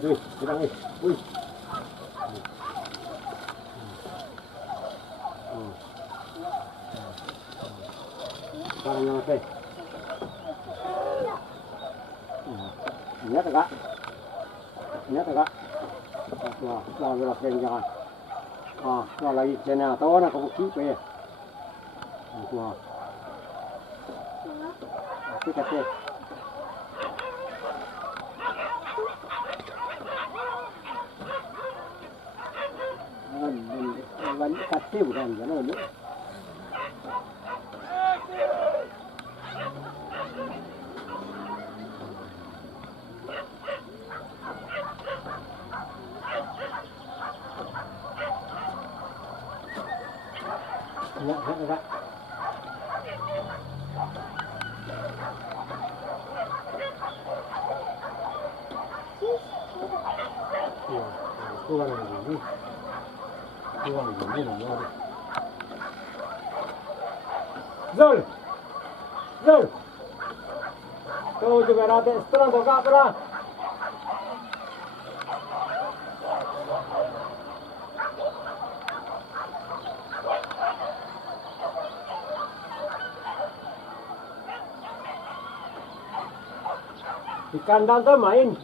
tuh, kita nih. Wih. Sekarang yang apa? Ingat tak? Ingat tak? Wah, lagi jangan. Lagi channel tahu nak Bukik pe. Wah. Kata. Banyak kata bukan jangan ni. Ya, ya. Buruan ini. Buruan ini namanya. Zul. Zul. Tuh juga ada seterang buka perang. Di kandang tuh main.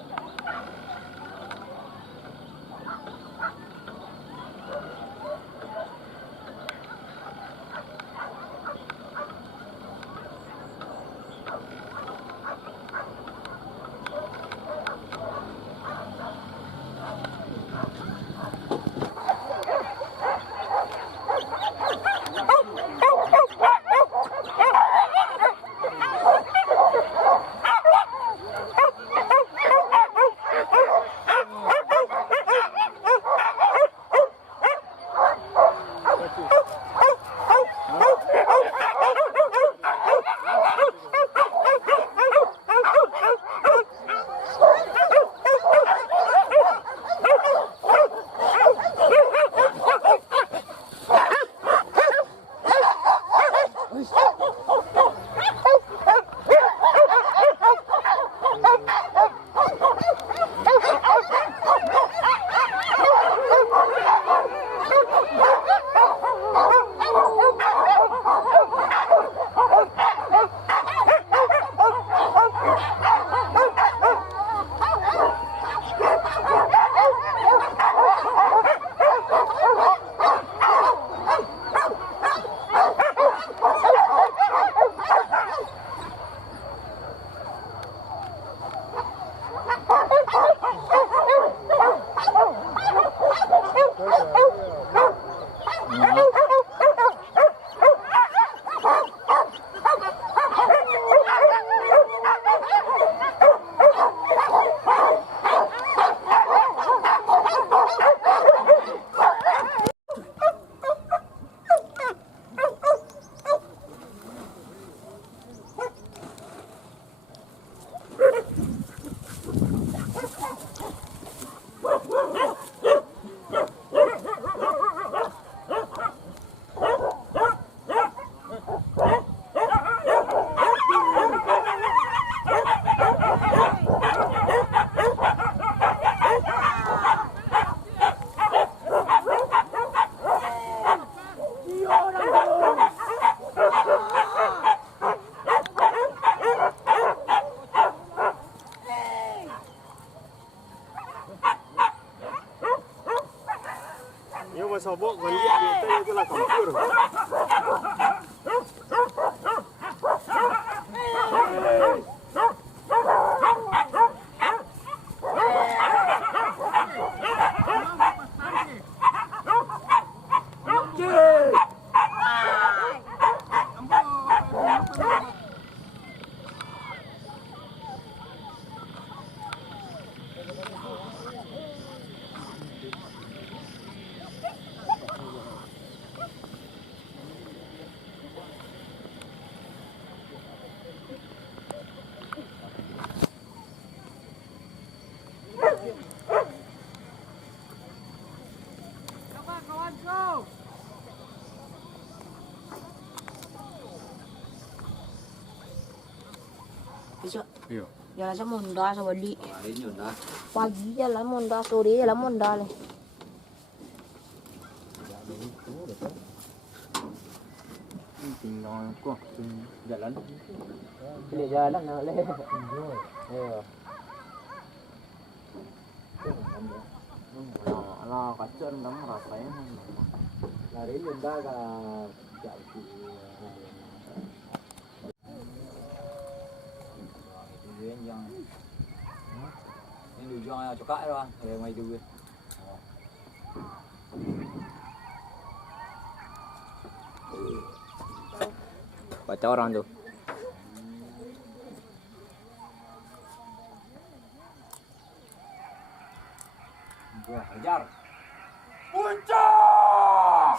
Sobok ganti itu lah kompur. Bisa. Iya. Jalan sa Monda sa Wali. Kemarin yun na. Pagi jalan Monda, sore jalan Monda le. Tingnan ko. Jalan. Pilih jalan na le. Iya. Ala kacau kamu rasanya. Lari Yunda ka jauh. Itu yang ini jual cokak lah, yang mai dulu. Baca orang tuh. Gua hajar. Puncak!